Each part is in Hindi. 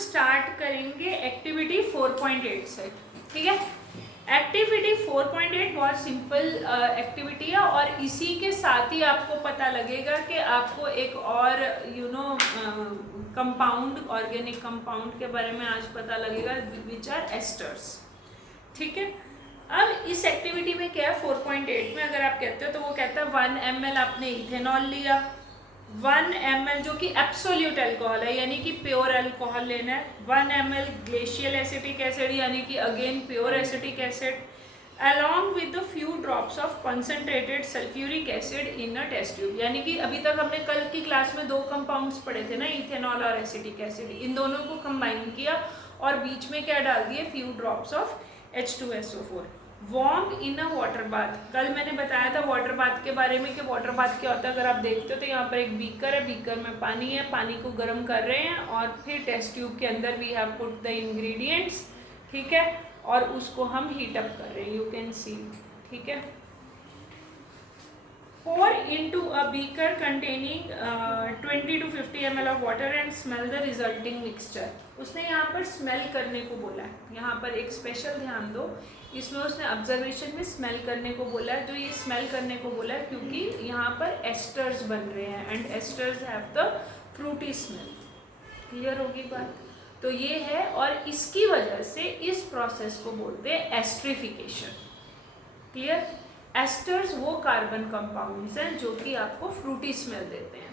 स्टार्ट करेंगे एक्टिविटी 4.8 से, ठीक है। एक्टिविटी 4.8 बहुत सिंपल एक्टिविटी है और इसी के साथ ही आपको पता लगेगा कि आपको एक और कंपाउंड, ऑर्गेनिक कंपाउंड के बारे में आज पता लगेगा, विच आर एस्टर्स, ठीक है। अब इस एक्टिविटी में क्या है, 4.8 में अगर आप कहते हो तो वो कहता है 1 ml आपने इथेनॉल लिया, 1 ml जो कि एब्सोल्यूट अल्कोहल है यानी कि प्योर अल्कोहल लेना है, 1 ml ग्लेशियल एसिटिक एसिड यानी कि again pure acetic acid, along with the few drops of concentrated sulfuric acid in a test tube। यानी कि अभी तक हमने कल की क्लास में दो कंपाउंड्स पढ़े थे ना, इथेनॉल और एसिटिक एसिड, इन दोनों को कंबाइन किया और बीच में क्या डाल दिए, few drops of H2SO4, warm in a water bath. कल मैंने बताया था वाटर बाथ के बारे में कि वाटर बाथ क्या होता है। अगर आप देखते हो तो यहाँ पर एक बीकर है, बीकर में पानी है, पानी को गर्म कर रहे हैं और फिर टेस्ट ट्यूब के अंदर we have put the ingredients, ठीक है, और उसको हम हीट अप कर रहे हैं, यू कैन सी, ठीक है। pour into a beaker containing 20 to 50 ml of water and smell the resulting mixture। उसने यहाँ पर स्मेल करने को बोला है, यहाँ पर एक स्पेशल ध्यान दो, इसमें उसने ऑब्जर्वेशन में स्मेल करने को बोला है। जो ये स्मेल करने को बोला है क्योंकि यहाँ पर एस्टर्स बन रहे हैं and asters have the Frooti smell. Clear होगी बात? तो ये है और इसकी वजह से इस प्रोसेस को बोलते हैं एस्ट्रिफिकेशन। क्लियर? एस्टर्स वो कार्बन कंपाउंड्स हैं जो कि आपको फ्रूटी स्मेल देते हैं।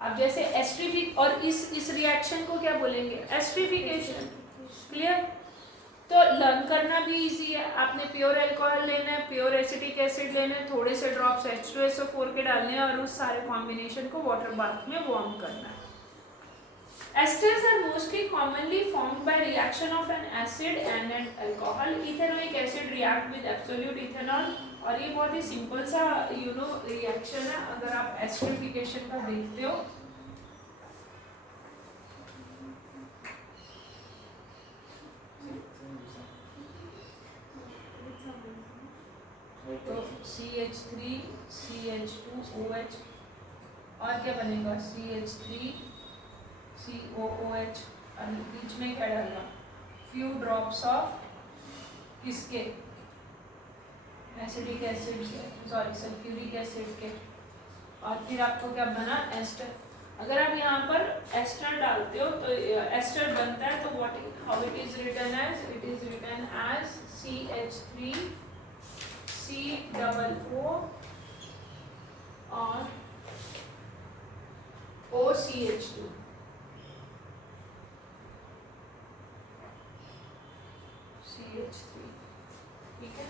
अब जैसे एस्ट्रिफिक और इस रिएक्शन को क्या बोलेंगे, एस्ट्रिफिकेशन। क्लियर? तो लर्न करना भी इजी है। आपने प्योर अल्कोहल लेना है, प्योर एसिटिक एसिड लेना है, थोड़े से ड्रॉप्स H2SO4 के डालने हैं और उस सारे कॉम्बिनेशन को वाटर बाथ में वार्म करना है। Esters are mostly commonly formed by reaction of an acid and an alcohol। Ethanoic acid react with absolute ethanol और ये बहुत ही सिंपल सा रिएक्शन है। अगर आप एस्ट्रिफिकेशन का देखते हो तो CH3 CH2OH और क्या बनेगा, CH3 COOH और बीच में क्या डालना, फ्यू ड्रॉप्स ऑफ किसके, एसिडिक एसिड के, सॉरी सल्फ्यूरिक एसिड के, और फिर आपको क्या बना, एस्टर। अगर आप यहाँ पर एस्टर डालते हो तो एस्टर बनता है तो what, how it is written as, it is written as CH3 COO और OCH2। ठीक है,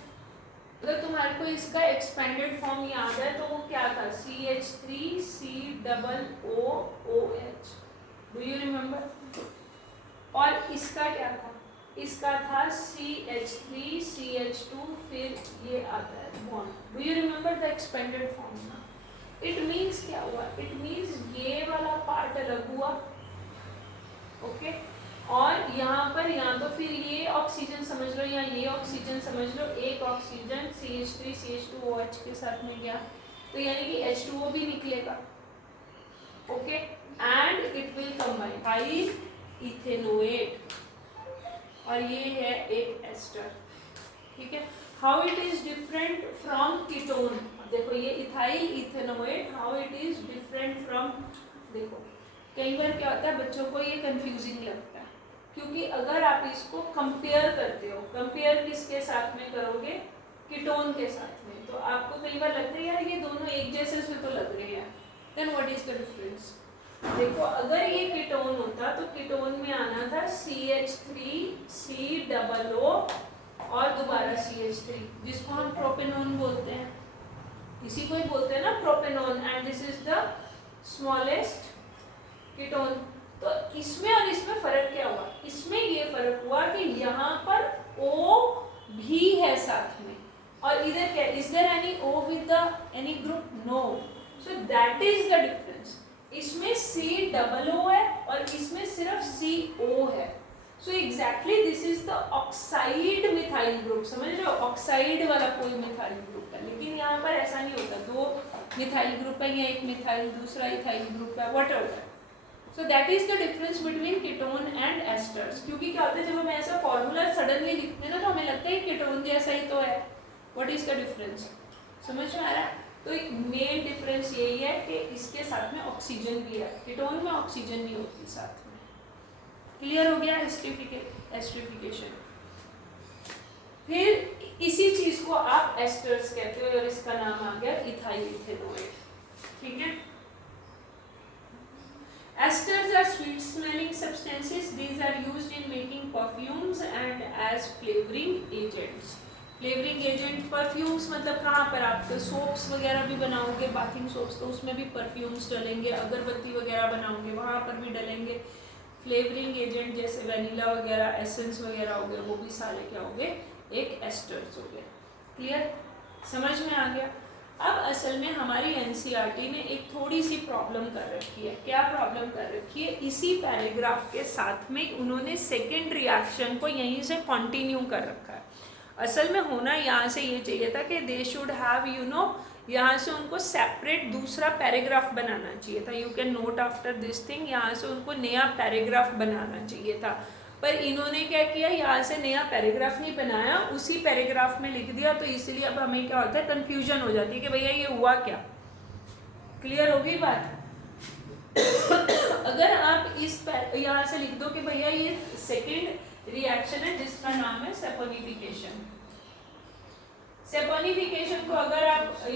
अगर तुम्हारे को इसका एक्सपेंडेड फॉर्म याद है तो वो क्या था, CH3 COOH, do you remember? और इसका क्या था, इसका था CH3 CH2, फिर ये आता है bond. Do you remember the expanded form ना? इट मीन्स क्या हुआ, इट मीन्स ये वाला पार्ट अलग हुआ, ओके और यहाँ पर या तो फिर ये ऑक्सीजन समझ लो या ये ऑक्सीजन समझ लो, एक ऑक्सीजन CH3 CH2OH के साथ में गया तो यानी कि H2O भी निकलेगा, okay, and it will combine ethanoate और ये है एक एस्टर। ठीक है, how it is different from ketone, देखो ये ethyl ethanoate, how it is different from, देखो कई बार क्या होता है बच्चों को ये कंफ्यूजिंग लगता है क्योंकि अगर आप इसको कंपेयर करते हो, कंपेयर किसके साथ में करोगे, कीटोन के साथ में, तो आपको कई बार लगता है यार ये दोनों एक जैसे से तो लग रहे हैं, then what is the difference? देखो अगर ये कीटोन होता तो कीटोन में आना था CH3 COO और दोबारा CH3 जिसको हम प्रोपेनॉन बोलते हैं, इसी को ही बोलते हैं ना propanone, and this is the smallest ketone. तो इसमें और इसमें फर्क क्या हुआ, इसमें ये फर्क हुआ कि यहाँ पर O भी है साथ में और इधर क्या, is there any O with the any group, no, so that is the difference. इसमें COO है और इसमें सिर्फ CO है, so exactly this is the oxide methyl group, समझ रहे हो, ऑक्साइड वाला कोई मिथाइल ग्रुप है, लेकिन यहाँ पर ऐसा नहीं होता, दो मिथाइल ग्रुप है या एक मिथाइल दूसरा इथाइल ग्रुप है, whatever. So that is the difference between ketone and ester। क्योंकि क्या होता है जब हम ऐसा फॉर्मूला सडनली लिखते हैं ना तो हमें लगता है कीटोन जैसा ही तो है. What is the difference? समझ में आ रहा है? तो एक मेन डिफरेंस यही है कि इसके साथ में ऑक्सीजन भी है, कीटोन में ऑक्सीजन नहीं होती साथ में. क्लियर हो गया एस्टरिफिकेशन. फिर इसी चीज को आप एस्टर्स कहते हो और इसका नाम आ गया इथाइल इथेनोएट. ठीक है. Esters are sweet smelling substances. These are used in making perfumes and as flavoring agents. Flavoring agent perfumes मतलब कहाँ पर आप सोप्स वगैरह भी बनाओगे, बाथिंग सोप्स, तो उसमें भी परफ्यूम्स डलेंगे. अगरबत्ती वगैरह बनाओगे वहाँ पर भी डलेंगे. फ्लेवरिंग एजेंट जैसे वनीला वगैरह, एसेंस वगैरह हो गए, वो भी सारे क्या हो गए, एक एस्टर्स हो गए. क्लियर? समझ में आ गया? अब असल में हमारी एनसीईआरटी ने एक थोड़ी सी प्रॉब्लम कर रखी है. क्या प्रॉब्लम कर रखी है? इसी पैराग्राफ के साथ में उन्होंने सेकेंड रिएक्शन को यहीं से कंटिन्यू कर रखा है. असल में होना यहाँ से ये चाहिए था कि दे शुड हैव यहाँ से उनको सेपरेट दूसरा पैराग्राफ बनाना चाहिए था. You can note after this thing, यहाँ से उनको नया पैराग्राफ बनाना चाहिए था. पर इन्होंने क्या किया, यहाँ से नया पैराग्राफ नहीं बनाया, उसी पैराग्राफ में लिख दिया. तो इसलिए अब हमें क्या होता है, कंफ्यूजन हो जाती है कि भैया ये हुआ क्या. क्लियर हो गई बात? अगर आप इस यहाँ से लिख दो कि भैया ये सेकेंड रिएक्शन है जिसका नाम है सेपोनिफिकेशन. सेपोनिफिकेशन को अगर आप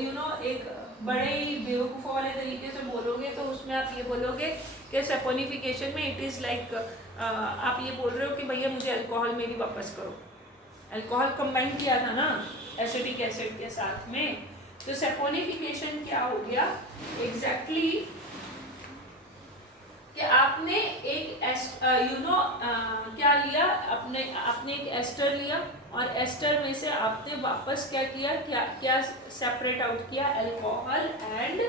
एक बड़े ही बेवकूफ़ वाले तरीके से बोलोगे तो उसमें आप ये बोलोगे कि सेपोनिफिकेशन में इट इज़ लाइक आप ये बोल रहे हो कि भैया मुझे अल्कोहल मेरी वापस करो. अल्कोहल कंबाइन किया था ना एसिटिक एसिड के साथ में, तो सेपोनिफिकेशन क्या हो गया एग्जैक्टली कि आपने एक क्या लिया, आपने एक एस्टर लिया और एस्टर में से आपने वापस क्या किया, क्या सेपरेट आउट किया, अल्कोहल एंड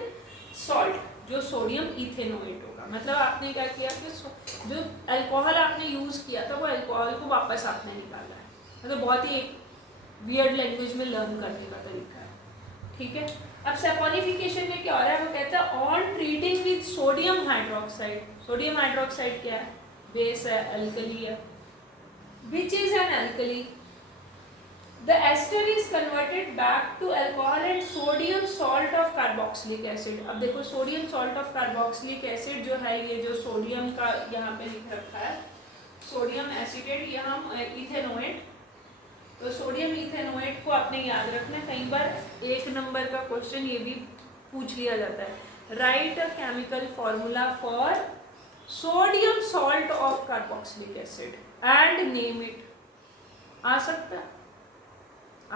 सॉल्ट, जो सोडियम इथेनोएट होगा. मतलब आपने क्या किया कि जो अल्कोहल आपने यूज़ किया था वो अल्कोहल को वापस आपने निकाला है. मतलब बहुत ही एक वियर्ड लैंग्वेज में लर्न करने का तरीका है. ठीक है. अब सेपोनिफिकेशन में क्या हो रहा है, वो कहता है on treating with sodium hydroxide. Sodium hydroxide क्या है, बेस है, अल्कली है. Which is an alkali, the ester is converted back to alcohol and sodium salt of carboxylic acid. अब देखो sodium salt of carboxylic acid जो है, ये जो सोडियम का यहाँ पे लिख रखा है सोडियम एसिटेट, यहाँ इथेनोएट. तो सोडियम इथेनोएट को आपने याद रखना. कई बार एक नंबर का क्वेश्चन ये भी पूछ लिया जाता है, write a chemical formula for sodium salt of carboxylic acid and name it. आ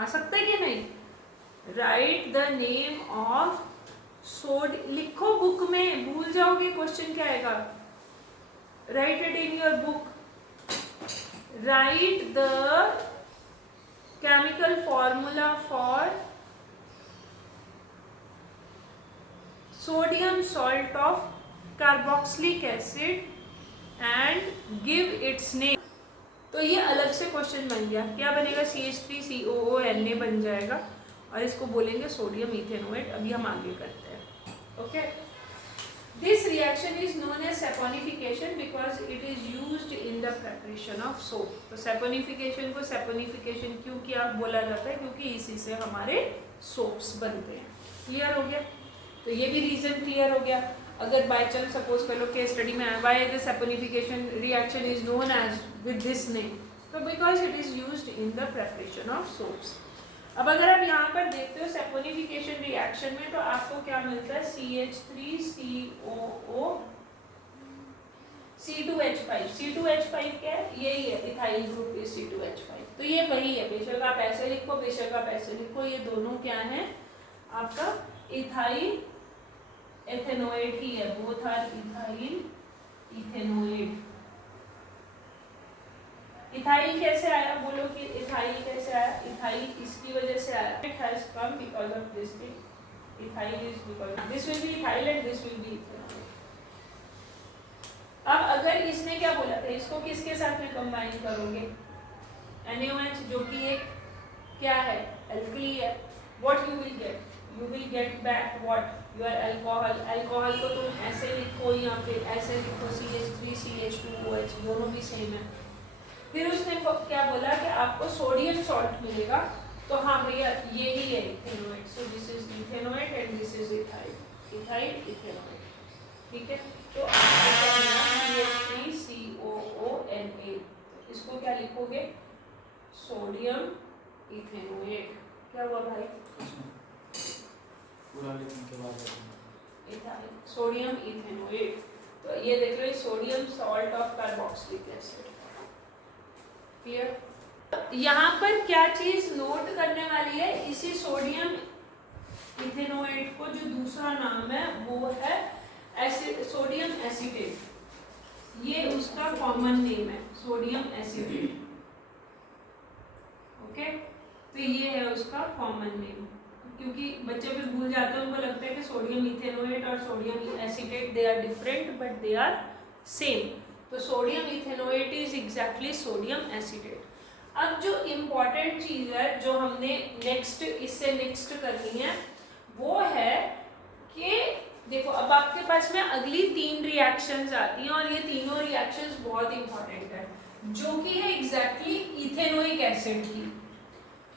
सकता है कि नहीं? राइट द नेम ऑफ लिखो बुक में, भूल जाओगे क्वेश्चन क्या आएगा. Write it in your book. Write the chemical formula for sodium salt of carboxylic acid and give its name. तो ये अलग से क्वेश्चन बन गया. क्या बनेगा, CH3COONA बन जाएगा और इसको बोलेंगे सोडियम इथेनोएट. अभी हम आगे करते हैं. Okay. This reaction is known as saponification because it is used in the preparation of soap. तो सेपोनिफिकेशन को सेपोनिफिकेशन क्यों किया बोला जाता है, क्योंकि इसी से हमारे सोप्स बनते हैं. क्लियर हो गया? तो ये भी रीजन क्लियर हो गया. अगर बाय चांस सपोज कर लो केस स्टडी में why the saponification reaction is known as with this name, तो because it is used in the preparation of soaps. अब अगर आप यहाँ पर देखते हो सेपोनिफिकेशन रिएक्शन में, तो आपको क्या मिलता है, CH3COO C2H5. C2H5 क्या है, यही है इथाइल ग्रुप इज C2H5. तो ये वही है, बेशक आप ऐसे लिखो बेशक आप ऐसे लिखो, ये दोनों क्या है आपका इथाइल एथेनोएट ही है. Both are ethyl ethanoate. Ethyl कैसे आया, बोलो कि इथाइल कैसे आया. इथाइल इसकी वजह से आया, it has come because of this thing. Ethyl is because this will B ethyl and this will B ethanol. अब अगर इसने क्या बोला था, इसको किसके साथ में कंबाइन करोगे, NaOH जो कि एक क्या है, अल्कली है. What you will get back what, your alcohol. Alcohol को तुम ऐसे लिखो या फिर ऐसे लिखो CH3CH2OH, दोनों भी सेम है. फिर उसने क्या बोला कि आपको सोडियम सॉल्ट मिलेगा, तो हाँ भैया ये ही है ethanoate, so this is ethanoate and this is ethyl, ethyl ethanoate, ठीक है। तो आपको CH3COONA, इसको क्या लिखोगे, सोडियम इथेनोएट। क्या हुआ भाई, पूरा लिखने के बाद इथाइल सोडियम इथेनोएट। तो ये देख लो, sodium salt of carboxylic acid, clear. यहाँ पर क्या चीज नोट करने वाली है, इसी सोडियम इथेनोएट को जो दूसरा नाम है वो है एसिड, सोडियम एसीटेट, ये उसका कॉमन नेम है, सोडियम एसीटेट, ओके। तो ये है उसका कॉमन नेम, क्योंकि बच्चे फिर भूल जाते हैं, उनको लगता है कि सोडियम इथेनोएट और sodium acetate they are different but they are same. तो sodium ethanoate is exactly sodium acetate. अब जो इम्पॉर्टेंट चीज है जो हमने नेक्स्ट, इससे नेक्स्ट करनी है, वो है कि देखो अब आपके पास में अगली 3 रिएक्शंस आती हैं, और ये तीनों रिएक्शंस बहुत इंपॉर्टेंट है, जो कि है एग्जैक्टली इथेनोइक एसिड की,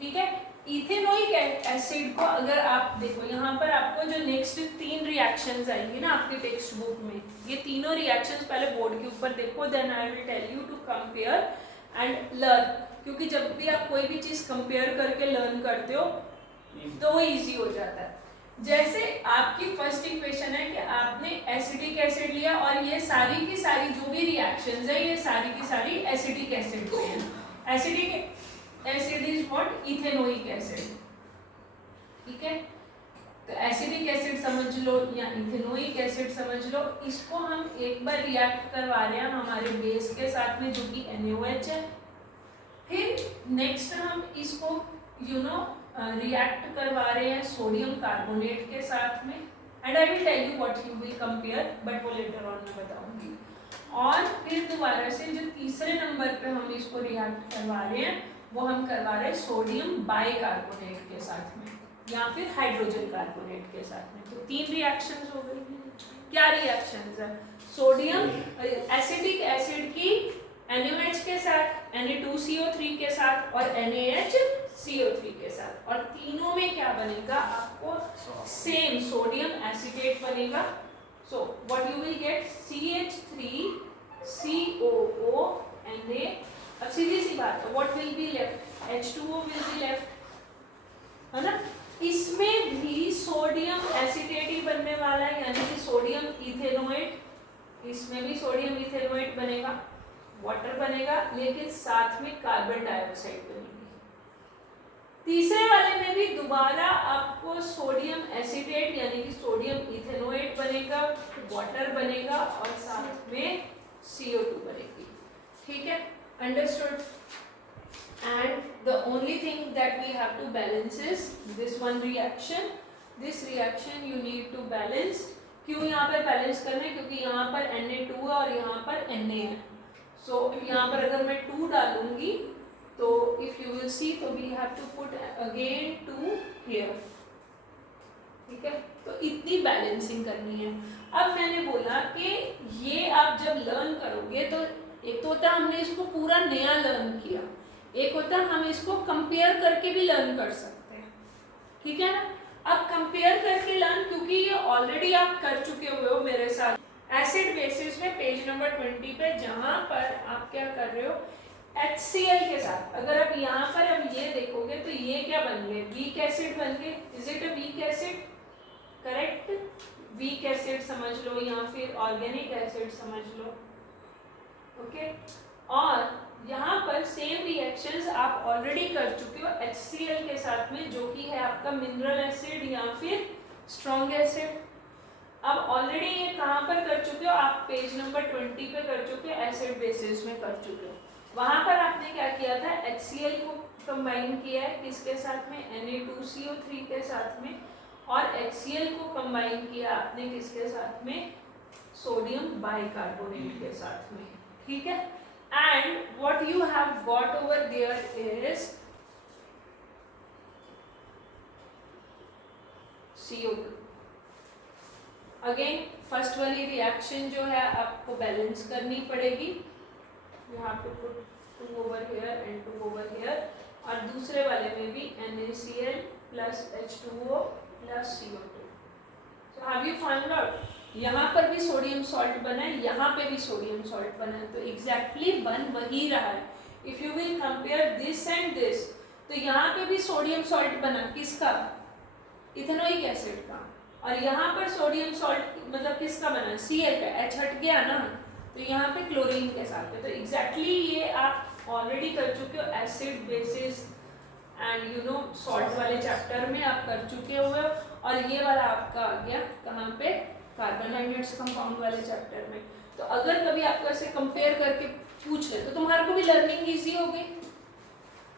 ठीक है। इथेनोइक एसिड को अगर आप देखो, यहाँ पर आपको जो नेक्स्ट 3 रिएक्शंस आएंगी ना आपकी टेक्स्ट बुक में, ये तीनों रिएक्शंस पहले बोर्ड के ऊपर देखो, then I will tell you to compare and learn, क्योंकि जब भी आप कोई भी चीज कंपेयर करके लर्न करते हो तो वो इजी हो जाता है। जैसे आपकी फर्स्ट इक्वेशन है कि आपने एसिटिक एसिड लिया, और ये सारी की सारी जो भी रिएक्शंस है ये सारी की सारी एसिटिक एसिड में है। Acetic acid is what, ethanoic acid, ठीक है। तो एसिटिक एसिड समझ लो या इथेनोइक एसिड समझ लो, इसको हम एक बार रिएक्ट करवा रहे हैं हमारे बेस के साथ में जो कि NaOH है। फिर नेक्स्ट हम इसको रिएक्ट करवा रहे हैं सोडियम कार्बोनेट के साथ में, and I will tell you what you will compare, but वो लेटर ऑन मैं बताऊंगी। और फिर दोबारा से जो तीसरे नंबर पे हम इसको रिएक्ट करवा रहे हैं वो हम करवा रहे हैं सोडियम बाइकार्बोनेट के साथ में, या फिर हाइड्रोजन कार्बोनेट के साथ में। तो 3 रिएक्शंस हो गई। क्या रिएक्शंस है, सोडियम एसिटिक एसिड की NaOH के साथ, Na2CO3 के साथ और NaHCO3 के साथ, और तीनों में क्या बनेगा आपको, सेम सोडियम एसीटेट बनेगा। So what you will get, CH3COONA। अब सीधी सी बात है, what will be left, H2O will be left, है ना। इसमें भी सोडियम एसीटेट ही बनने वाला है, यानी कि सोडियम इथेनोएट, इसमें भी सोडियम इथेनोएट बनेगा, वाटर बनेगा, लेकिन साथ में कार्बन डाइऑक्साइड बनेगी। तीसरे वाले में भी दोबारा आपको सोडियम एसीटेट यानी कि सोडियम इथेनोएट बनेगा, वाटर बनेगा और साथ में CO2 बनेगी, ठीक है, understood. And the only thing that we have to balance is this one reaction. This reaction you need to balance. क्यों यहाँ पर बैलेंस करना है, क्योंकि यहाँ पर Na2 है और यहाँ पर Na है। So यहाँ पर अगर मैं 2 डालूंगी तो if you will see, तो we have to put again 2 here, ठीक है। तो इतनी बैलेंसिंग करनी है। अब मैंने बोला कि ये आप जब लर्न करोगे तो एक तो होता है हमने इसको पूरा नया लर्न किया, एक होता है हम इसको कंपेयर करके भी लर्न कर सकते हैं, ठीक है ना। अब कंपेयर करके लर्न, क्योंकि ये ऑलरेडी आप कर चुके हुए हो मेरे साथ एसिड बेसिस में पेज नंबर 20 पे, जहां पर आप क्या कर रहे हो HCl के साथ। अगर आप यहाँ पर अब ये देखोगे तो ये क्या बन गए, वीक एसिड बन गए। Is it a weak acid, correct, weak acid समझ लो या फिर ऑर्गेनिक एसिड समझ लो, ओके। और यहाँ पर सेम रिएक्शंस आप ऑलरेडी कर चुके हो HCl के साथ में, जो कि है आपका मिनरल एसिड या फिर स्ट्रॉन्ग एसिड। अब ऑलरेडी ये कहाँ पर कर चुके हो आप, पेज नंबर 20 पे कर चुके हो, एसिड बेसिस में कर चुके हो। वहाँ पर आपने क्या किया था, HCl को कंबाइन किया है किसके साथ में, Na2CO3 के साथ में, और HCl को कंबाइन किया आपने किसके साथ में, सोडियम बाइकार्बोनेट के साथ में, ठीक है। And what you have got over there is CO2. Again, first वाली रिएक्शन जो है आपको बैलेंस करनी पड़ेगी। You have to put 2 over here and 2 over here, और दूसरे वाले में भी NaCl plus H2O plus CO2. So have you found out? यहाँ पर भी सोडियम सॉल्ट बना है, यहाँ पे भी सोडियम सॉल्ट बना है, तो एग्जैक्टली बन वही रहा है. If you will compare this and this, तो यहाँ पे भी सोडियम सॉल्ट बना किसका? इथेनोइक एसिड का. और यहाँ पर सोडियम सॉल्ट मतलब किसका बना? Cl का. H हट गया ना, तो यहाँ पे क्लोरीन के साथ है. तो एग्जैक्टली ये आप ऑलरेडी कर चुके हो acid basis and you no salt वाले चैप्टर में आप कर चुके हुए हो. और ये वाला आपका आ गया कहाँ पे? कार्बोहाइड्रेट्स कंपाउंड वाले चैप्टर में. तो अगर कभी आपको ऐसे कंपेयर करके पूछ ले तो तुम्हारे को भी लर्निंग इजी हो गई.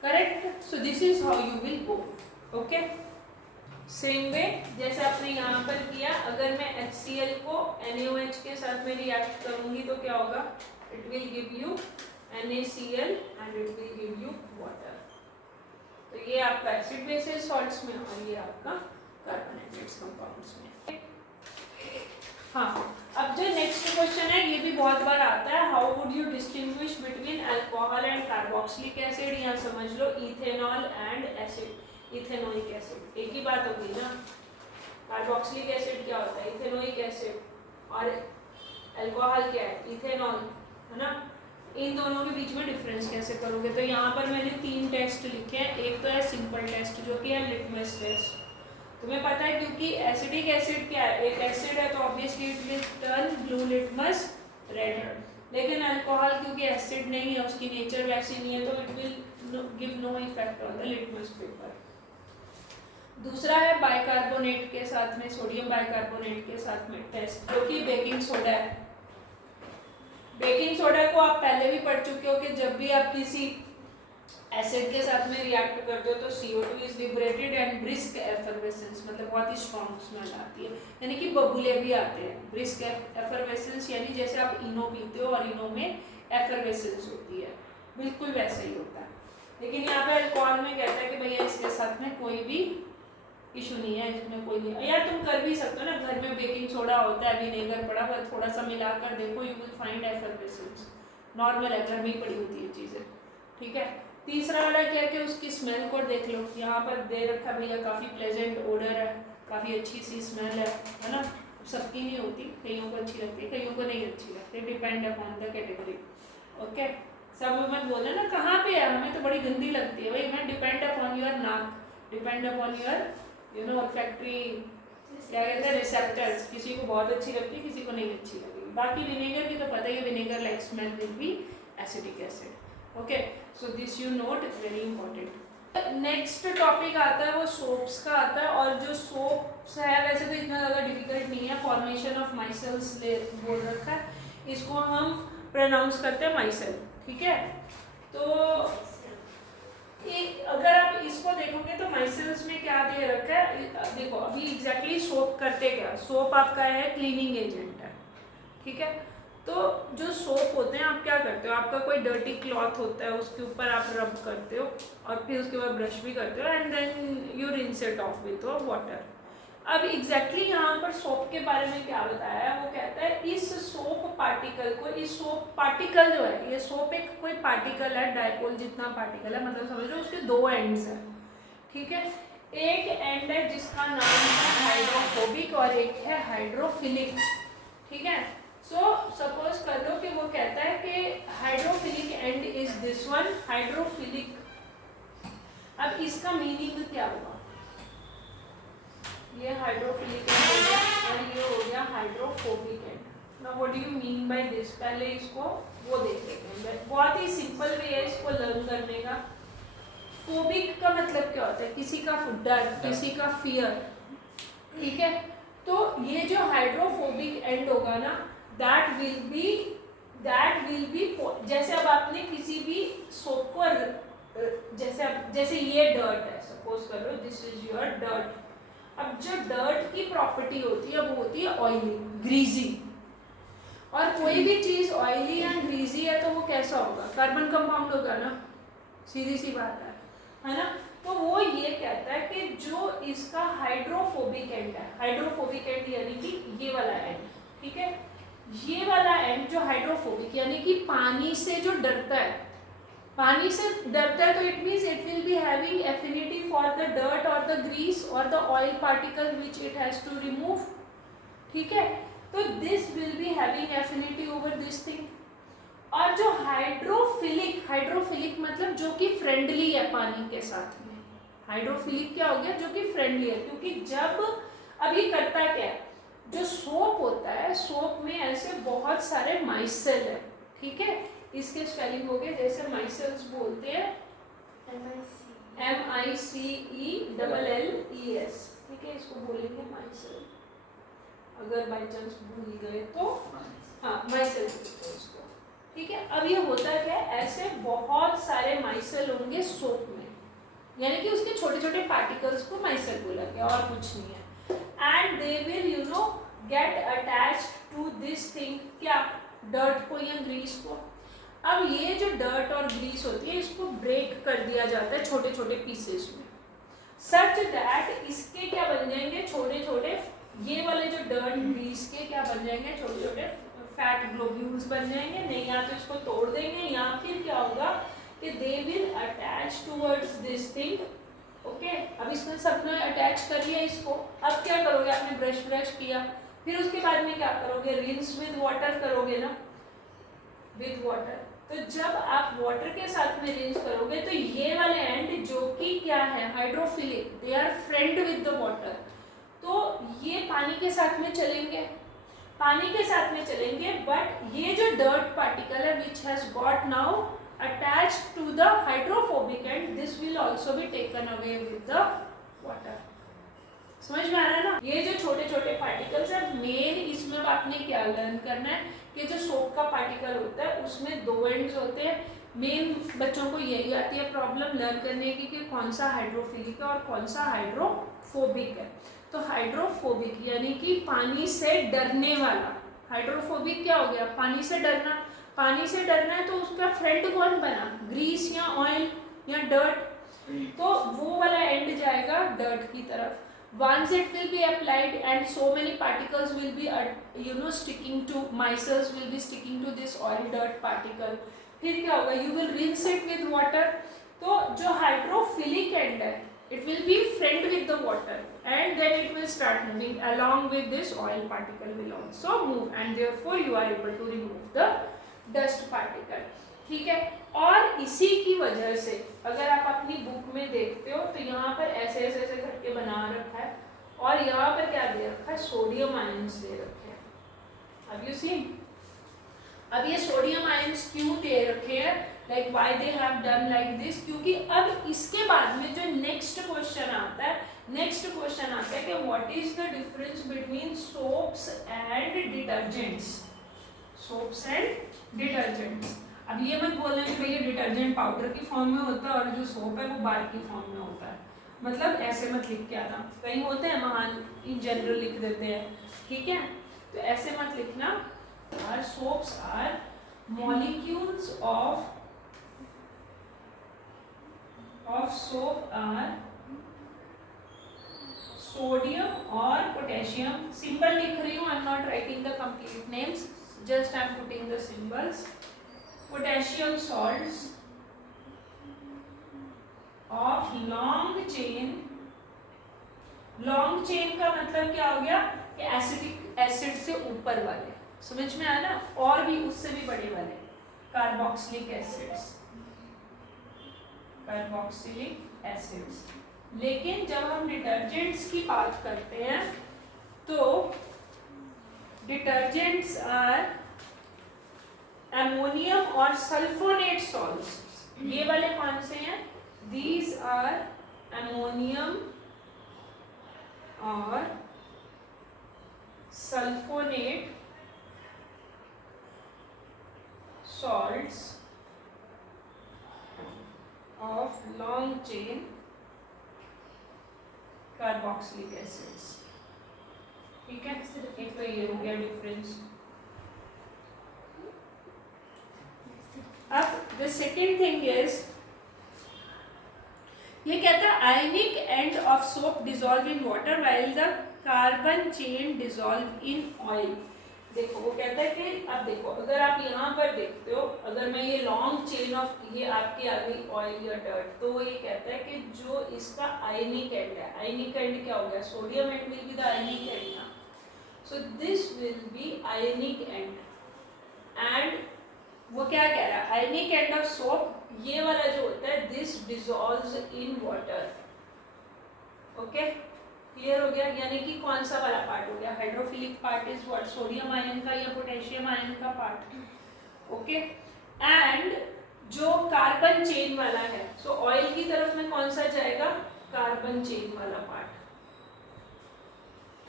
Correct. So this is how you will go. Okay. Same way जैसे आपने यहाँ पर किया, अगर मैं HCl को NaOH के साथ में रिएक्ट करूंगी तो क्या होगा? It will give you NaCl and it will give you water. तो ये आपका एसिड बेसिस सॉल्ट्स में और ये आपका कार्बोनेटेड्स कंपाउंड्स में. हाँ, अब जो नेक्स्ट क्वेश्चन है ये भी बहुत बार आता है. How would you distinguish between alcohol and carboxylic acid, या समझ लो ethanol and acid, ethanoic acid. एक ही बात होगी ना. कार्बोक्सिलिक एसिड क्या होता है? Ethanoic acid. और अल्कोहल क्या है? इथेनॉल, है ना. इन दोनों के बीच में डिफरेंस कैसे करोगे? तो यहाँ पर मैंने 3 टेस्ट लिखे हैं. एक तो है सिंपल टेस्ट जो कि है लिटमस टेस्ट. तुम्हें पता है क्योंकि एसिडिक एसिड क्या है? एक एसिड है तो obviously it will turn blue litmus red. लेकिन अल्कोहल क्योंकि एसिड नहीं है, उसकी नेचर वैसी नहीं है, तो it will give no effect on the litmus paper. दूसरा है बाइकार्बोनेट के साथ में, सोडियम बाइकार्बोनेट के साथ में टेस्ट जो कि बेकिंग सोडा है. बेकिंग सोडा को आप पहले भी पढ़ चुके हो कि जब भी आप किसी एसिड के साथ में रिएक्ट करते हो तो CO2 is liberated and brisk effervescence, मतलब बहुत ही स्ट्रॉन्ग स्मेल आती है, यानी कि बबुले भी आते हैं. ब्रिस्क एफरवेसेंस यानी जैसे आप इनो पीते हो और इनो में एफरवेसेंस होती है, बिल्कुल वैसा ही होता है. लेकिन यहाँ पे अल्कोहल में कहता है कि भैया इसके साथ में कोई भी इशू नहीं है, इसमें कोई नहीं. यार तुम कर भी सकते हो ना, घर में बेकिंग सोडा होता है, विनेगर पड़ा हुआ, थोड़ा सा मिलाकर देखो, you will find effervescence. Normal है, घर में ही पड़ी होती है चीज़ें. ठीक है. तीसरा वाला क्या कि उसकी स्मेल को देख लो. यहाँ पर दे रखा भैया काफ़ी प्लेजेंट ओडर है, काफ़ी अच्छी सी स्मेल है ना. सबकी नहीं होती, कईयों को अच्छी लगती है, कईयों को नहीं अच्छी लगती. Depend upon the category. Okay. सब मत बोले ना कहाँ पे है, हमें तो बड़ी गंदी लगती है. भाई मैं डिपेंड अपॉन योर नाक, depend upon your you know factory, क्या कहते हैं, रिसेप्टर्स. किसी को बहुत अच्छी लगती है, किसी को नहीं अच्छी लगेगी. बाकी विनेगर की तो पता ही है, vinegar like smell will be acidic acid. Okay. So this you note, very important. Next topic आता है वो सोप्स का आता है. और जो सोप्स है वैसे तो इतना ज़्यादा डिफिकल्ट नहीं है. फॉर्मेशन ऑफ माइसेल्स बोल रखा है, इसको हम प्रोनाउंस करते हैं माइसेल. ठीक है. तो अगर आप इसको देखोगे तो माइसेल्स में क्या दे रखा है, देखो अभी एग्जैक्टली सोप करते क्या. सोप आपका है क्लीनिंग एजेंट है. ठीक है. तो जो सोप होते हैं आप क्या करते हो, आपका कोई डर्टी क्लॉथ होता है उसके ऊपर आप रब करते हो और फिर उसके बाद ब्रश भी करते हो and then you rinse it off with water. अब एग्जैक्टली यहाँ पर सोप के बारे में क्या बताया है, वो कहता है इस सोप पार्टिकल को, इस सोप पार्टिकल जो है, ये सोप एक कोई पार्टिकल है, डायपोल जितना पार्टिकल है, मतलब समझ लो उसके 2 एंड्स हैं. ठीक है. एक एंड है जिसका नाम है हाइड्रोफोबिक और एक है हाइड्रोफिलिक. ठीक है. सो सपोज कर लो कि वो कहता है कि hydrophilic and is this one, hydrophilic. अब इसका मीनिंग क्या होगा, ये हाइड्रोफिलिक एंड हो गया और ये हो गया hydrophobic and. Now what do you mean by this, पहले इसको वो देख लेते हैं. बहुत ही सिंपल वे है इसको लर्न करने का. फोबिक का मतलब क्या होता है, किसी का डर, किसी का फियर. ठीक है. तो ये जो हाइड्रोफोबिक एंड होगा ना, दैट विल बी जैसे अब आपने किसी भी सोप को जैसे ये डर्ट है, सपोज कर लो दिस इज योर डर्ट. अब जो डर्ट की प्रॉपर्टी होती है वो होती है ऑयली, ग्रीजी. और कोई भी चीज ऑयली एंड ग्रीजी है तो वो कैसा होगा, कार्बन कंपाउंड होगा ना, सीधी सी बात है ना. तो वो ये कहता है कि जो इसका हाइड्रोफोबिक एंड है, हाइड्रोफोबिक एंड यानी कि ये वाला एंड. ठीक है. ये वाला एंड जो हाइड्रोफोबिक यानी कि पानी से जो डरता है, पानी से डरता है तो it means it will be having affinity for the dirt और द ग्रीस और the oil particle which it has to remove, ठीक है। तो this will be having affinity over this thing. और जो हाइड्रोफिलिक मतलब जो कि फ्रेंडली है पानी के साथ में, हाइड्रोफिलिक क्या हो गया, जो कि फ्रेंडली है, क्योंकि जब अब ये करता क्या है, जो सोप होता है, सोप में ऐसे बहुत सारे माइसेल है, ठीक है। इसके स्पेलिंग हो गए जैसे माइसेल्स बोलते हैं MICELLES, ठीक है, इसको बोलेंगे माइसेल, अगर बाई चांस भूल गए तो हाँ माइसेल बोलते हैं इसको, ठीक है। अब ये होता क्या है, ऐसे बहुत सारे माइसेल होंगे सोप में, यानी कि उसके छोटे छोटे पार्टिकल्स को माइसेल बोला गया और कुछ नहीं है। And they will you know get attached to this thing, क्या, डर्ट को या ग्रीस को। अब ये जो डर्ट और ग्रीस होती है इसको ब्रेक कर दिया जाता है छोटे छोटे पीसेस में, सच दैट इसके क्या बन जाएंगे, छोटे छोटे, ये वाले जो डर्ट ग्रीस के क्या बन जाएंगे, छोटे छोटे फैट ग्लोब्यूल्स बन जाएंगे, नहीं या तो इसको तोड़ देंगे या फिर क्या होगा कि they will attach towards this thing, okay. अब इसमें सबने अटैच कर लिया इसको, अब क्या करोगे, आपने ब्रश किया, फिर उसके बाद में क्या करोगे, रिंस विद वाटर करोगे ना, विद वाटर। तो जब आप वाटर के साथ में रिंस करोगे तो ये वाले एंड जो कि क्या है, hydrophilic, they are friend with the water, तो ये पानी के साथ में चलेंगे, पानी के साथ में चलेंगे, बट ये जो डर्ट पार्टिकल है which has got now attached to the hydrophobic end, this will also be taken away with the water. समझ में आ रहा है ना, ये जो छोटे छोटे पार्टिकल्स है, मेन इसमें आपने क्या लर्न करना है कि जो सोप का पार्टिकल होता है उसमें दो एंड्स होते हैं। मेन बच्चों को यही आती है प्रॉब्लम लर्न करने की कि कौन सा हाइड्रोफिलिक है और कौन सा हाइड्रोफोबिक है। तो हाइड्रोफोबिक यानी कि पानी से डरने वाला, हाइड्रोफोबिक क्या हो गया, पानी से डरना, पानी से डरना है तो उसका फ्रेंड कौन बना, ग्रीस या ऑयल या डर्ट, तो वो वाला एंड जाएगा डर्ट की तरफ। Once it will be applied and so many particles will be sticking to, micelles will be sticking to this oil dirt particle, फिर क्या होगा, you will rinse it with water, तो जो hydrophilic end है it will be friend with the water and then it will start moving along with this oil particle will also move and therefore you are able to remove the dust particle, ठीक है। और इसी की वजह से अगर आप अपनी बुक में देखते हो तो यहाँ पर ऐसे ऐसे ऐसे करके बना रखा है और यहाँ पर क्या दे रखा है, सोडियम आयंस दे रखे हैं। अब यू सी, अब ये सोडियम आयंस क्यों दे रखे हैं, like why they have done like this, क्योंकि अब इसके बाद में जो नेक्स्ट क्वेश्चन आता है, नेक्स्ट क्वेश्चन आता है कि what is the difference between soaps and detergents, soaps and detergents. अब ये मत बोलना कि भैया डिटर्जेंट पाउडर की फॉर्म में होता है और जो सोप है वो बार की फॉर्म में होता है, मतलब ऐसे मत लिख के आना, कहीं होते हैं महान इन जनरल लिख देते हैं, ठीक है, तो ऐसे मत लिखना। Are soaps are molecules of soap are sodium और पोटेशियम, सिंबल लिख रही हूँ, I am not writing the complete names, just I am putting the symbols. Potassium salts of long chain, long chain का मतलब क्या हो गया कि एसिडिक एसिड से ऊपर वाले, समझ में आया ना, और भी उससे भी बड़े वाले कार्बोक्सिलिक एसिड्स, कार्बोक्सिलिक एसिड्स। लेकिन जब हम डिटर्जेंट्स की बात करते हैं तो डिटर्जेंट्स आर अमोनियम और सल्फोनेट सॉल्ट्स, ये वाले कौन से हैं, दीज आर अमोनियम और sulfonate salts of long chain carboxylic acids, ठीक है। एक तो ये हो गया डिफरेंस। अब द सेकेंड थिंग इज, ये कहता है ionic end of soap dissolve in water while the carbon chain dissolve in oil. देखो वो कहता है कि अब देखो अगर आप यहाँ पर देखते हो, अगर मैं ये लॉन्ग चेन ऑफ ये आपकी आ गई ऑयल या डर्ट, तो वो ये कहता है कि जो इसका आयनिक एंड है, आयनिक एंड क्या हो गया, sodium end will be the ionic end ना, so this will be ionic end, and वो क्या कह रहा है, आयनिक एंड ऑफ सोप ये वाला जो होता है this dissolves in water, okay clear हो गया। यानी कि कौन सा वाला पार्ट हो गया, hydrophilic part is what, sodium ion का या पोटेशियम आयन का पार्ट, ओके। एंड जो कार्बन चेन वाला है, सो ऑयल की तरफ में कौन सा जाएगा, कार्बन चेन वाला पार्ट,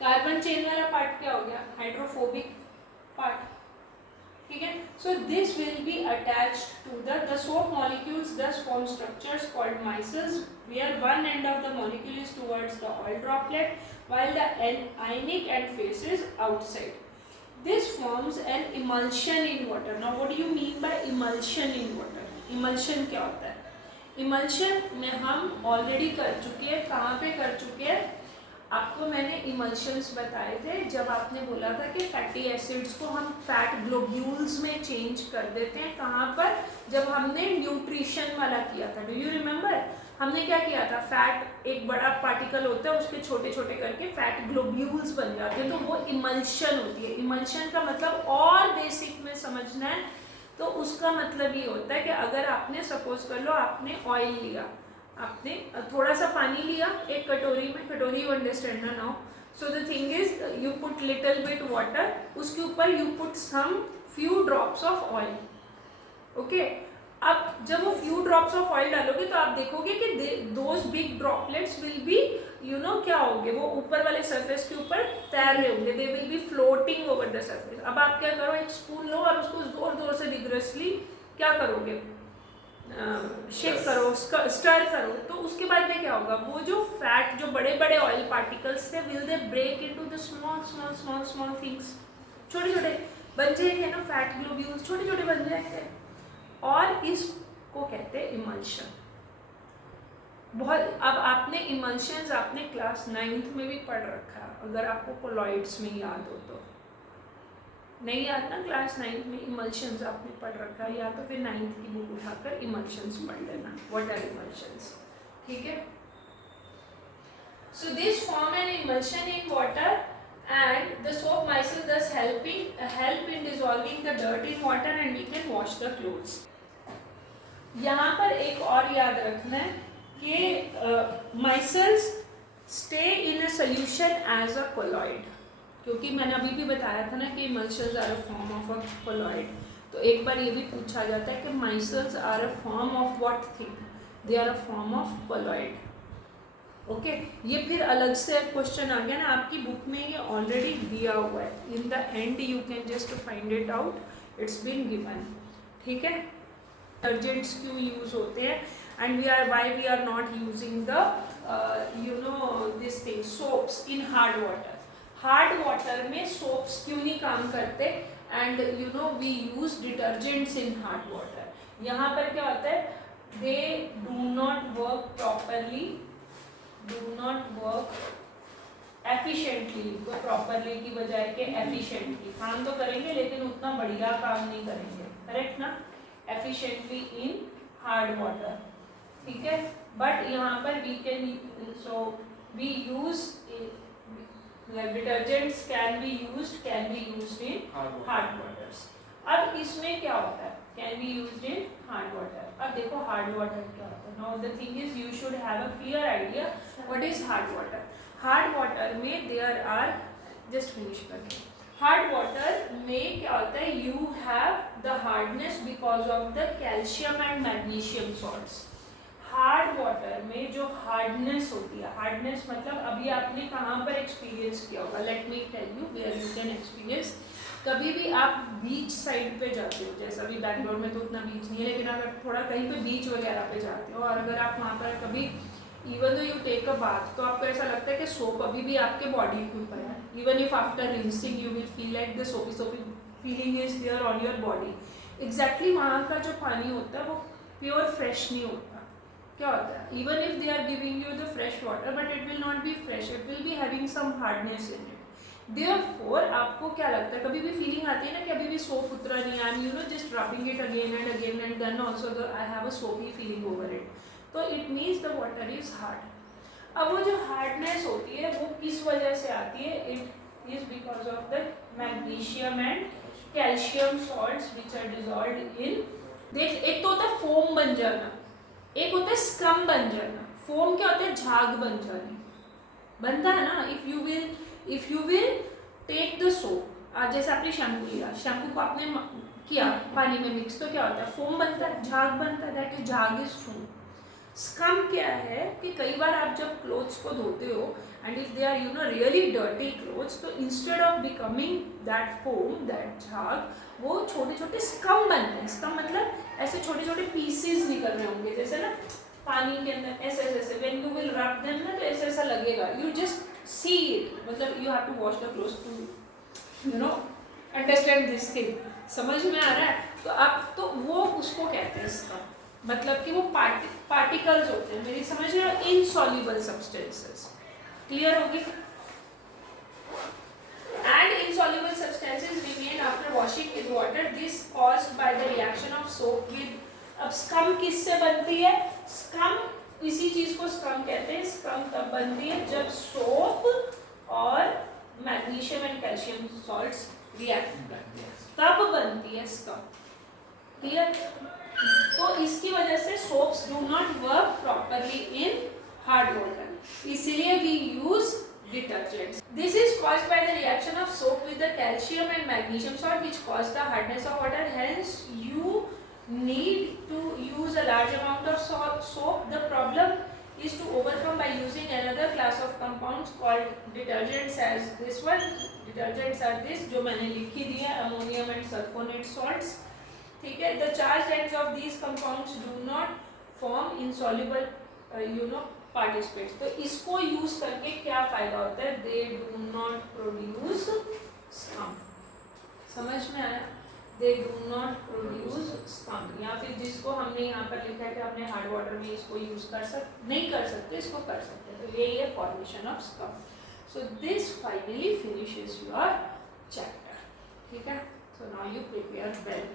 कार्बन चेन वाला पार्ट क्या हो गया, हाइड्रोफोबिक पार्ट, ठीक है। So this will be attached to the soap molecules thus form structures called micelles where one end of the molecule is towards the oil droplet while the ionic end faces outside. This forms an emulsion in water. Now what do you mean by emulsion in water? Emulsion क्या होता है, emulsion में हम ऑलरेडी कर चुके हैं, कहाँ पे कर चुके हैं, आपको मैंने इमल्शंस बताए थे जब आपने बोला था कि फैटी एसिड्स को हम फैट ग्लोब्यूल्स में चेंज कर देते हैं, कहाँ पर, जब हमने न्यूट्रिशन वाला किया था, डू यू रिमेम्बर, हमने क्या किया था, फैट एक बड़ा पार्टिकल होता है उसके छोटे छोटे करके फैट ग्लोब्यूल्स बन जाते हैं, तो वो इमल्शन होती है। इमल्शन का मतलब और बेसिक में समझना है तो उसका मतलब ये होता है कि अगर आपने सपोज कर लो आपने ऑयल लिया, आपने थोड़ा सा पानी लिया एक कटोरी में, कटोरी यू अंडरस्टैंड ना now, so the thing is you put little bit water, उसके ऊपर you put some few drops of oil, okay. अब जब वो फ्यू ड्रॉप्स ऑफ ऑयल डालोगे तो आप देखोगे कि those big droplets will be you know क्या होंगे, वो ऊपर वाले सरफेस के ऊपर तैर रहे होंगे, they will be floating over the surface. अब आप क्या करो, एक स्पून लो और उसको जोर जोर से विग्रसली क्या करोगे, शेक करो, स्टर करो, तो उसके बाद में क्या होगा, वो जो फैट, जो बड़े बड़े ऑयल पार्टिकल्स थे, will they break into the small small small small things, छोटे छोटे बन जाएंगे ना, फैट ग्लोब्यूल्स छोटे छोटे बन जाएंगे, और इसको कहते हैं इमल्शन। बहुत, अब आपने इमल्शंस आपने क्लास 9th में भी पढ़ रखा, अगर आपको कोलॉइड्स में याद हो तो, नहीं याद ना, क्लास 9th में इमल्शंस आपने पढ़ रखा है, या तो फिर 9th की बुक उठाकर इमल्शंस पढ़ लेना, व्हाट आर इमल्शंस, ठीक है। So this form an emulsion in water and the soap micelle thus help in dissolving the dirt in water and we can wash the clothes. यहाँ पर एक और याद रखना है कि micelles stay in a solution as a colloid, क्योंकि मैंने अभी भी बताया था ना कि emulsions are a form of a colloid, तो एक बार ये भी पूछा जाता है कि micelles are a form of what thing, they are a form of colloid, okay. ये फिर अलग से क्वेश्चन आ गया ना, आपकी बुक में ये ऑलरेडी दिया हुआ है, in the end you can just find it out, it's been given, ठीक है। डिटर्जेंट्स क्यों यूज होते हैं and we are why we are not using the you know this thing soaps in hard water, hard water में सोप्स क्यों नहीं काम करते and you know we use detergents in hard water. यहाँ पर क्या होता है, they do not work properly, do not work efficiently, तो properly की बजाय के efficiently, काम तो करेंगे लेकिन उतना बढ़िया काम नहीं करेंगे, करेक्ट ना, efficiently in hard water, ठीक है। बट यहाँ पर we can, so we use detergents can be used in hard waters। अब इसमें क्या होता है, can be used in hard water। अब देखो hard water क्या होता है, now the thing is you should have a clear idea what is hard water। hard water में there are, just finish करके, hard water में क्या होता है, you have the hardness because of the calcium and magnesium salts। Hard water में जो हार्डनेस होती है, हार्डनेस मतलब अभी आपने कहाँ पर एक्सपीरियंस किया होगा, let me tell you where you can experience. कभी भी आप बीच साइड पे जाते हो, जैसा अभी बैंगलोर में तो उतना बीच नहीं है, लेकिन अगर थोड़ा कहीं पे बीच वगैरह पे जाते हो और अगर आप वहाँ पर कभी even though you take a bath, तो आपको ऐसा लगता है कि सोप अभी भी आपके बॉडी के ऊपर है, even if after rinsing you will feel like the soapy soapy feeling is there on your body. Exactly वहाँ का जो पानी होता है वो प्योर फ्रेश नहीं होता। क्या होता है, even if they are giving you the fresh water but it will not be fresh, it will be having some hardness in it. Therefore आपको क्या लगता है, कभी भी फीलिंग आती है ना कि अभी भी सोप उतरा नहीं, I am just rubbing it again and then also I have a soapy feeling over it, तो it means the water is hard. अब वो जो हार्डनेस होती है वो किस वजह से आती है, it is because of the magnesium and calcium salts which are dissolved in, देख एक तो होता है फोम बन जाना, एक होता है स्क्रम बन जाना। फोम क्या होता है, झाग बन जाना, बनता है ना। If you will take the soap, आज जैसे आपने शैम्पू लिया, शैम्पू को आपने किया पानी में मिक्स, तो क्या होता है, फोम बनता है, झाग बनता है, दैट इज झाग इज फोम। स्क्रम क्या है कि कई बार आप जब क्लोथ्स को धोते हो and if they are really dirty clothes, तो instead of becoming that foam, that झाग, वो छोटे छोटे स्क्रम बनते हैं। स्क्रम मतलब ऐसे छोटे छोटे पीसेस निकल रहे होंगे, जैसे ना पानी के अंदर ऐसे ऐसे, when you will rub them ना, तो ऐसा ऐसा लगेगा, यू जस्ट सी इट, मतलब you have to wash the clothes to understand this thing, समझ में आ रहा है। तो अब तो वो उसको कहते हैं स्क्रम, मतलब कि वो पार्टिकल्स होते हैं, मेरी समझ रहे हो, इनसॉल्युबल सब्सटेंसेस, क्लियर होगी। And insoluble substances remain after washing with water. This caused by the reaction of soap with, अब स्क्रम किससे बनती है, स्क्रम इसी चीज को स्क्रम कहते हैं। स्क्रम तब बनती है जब सोप और magnesium and calcium salts react करते हैं, तब बनती है स्क्रम, क्लियर। तो इसकी वजह से soaps do not work properly in hard water, इसलिए we use detergents. This is caused by the reaction of soap with the calcium and magnesium salt, which cause the hardness of water. Hence, you need to use a large amount of soap. The problem is to overcome by using another class of compounds called detergents, as this one. Detergents are this, जो मैंने लिखी दी है, ammonium and sulfonate salts. ठीक है, the charged ends of these compounds do not form insoluble, participates. तो इसको यूज करके क्या फायदा होता है, they do not produce scrum, समझ में आया, दे डू नॉट प्रोड्यूस स्क्रम। या फिर जिसको हमने यहाँ पर लिखा है कि हमने हार्ड वाटर में इसको यूज नहीं कर सकते, इसको कर सकते, तो यही है formation of scrum. So this finally finishes your chapter, ठीक है। So now you prepare well.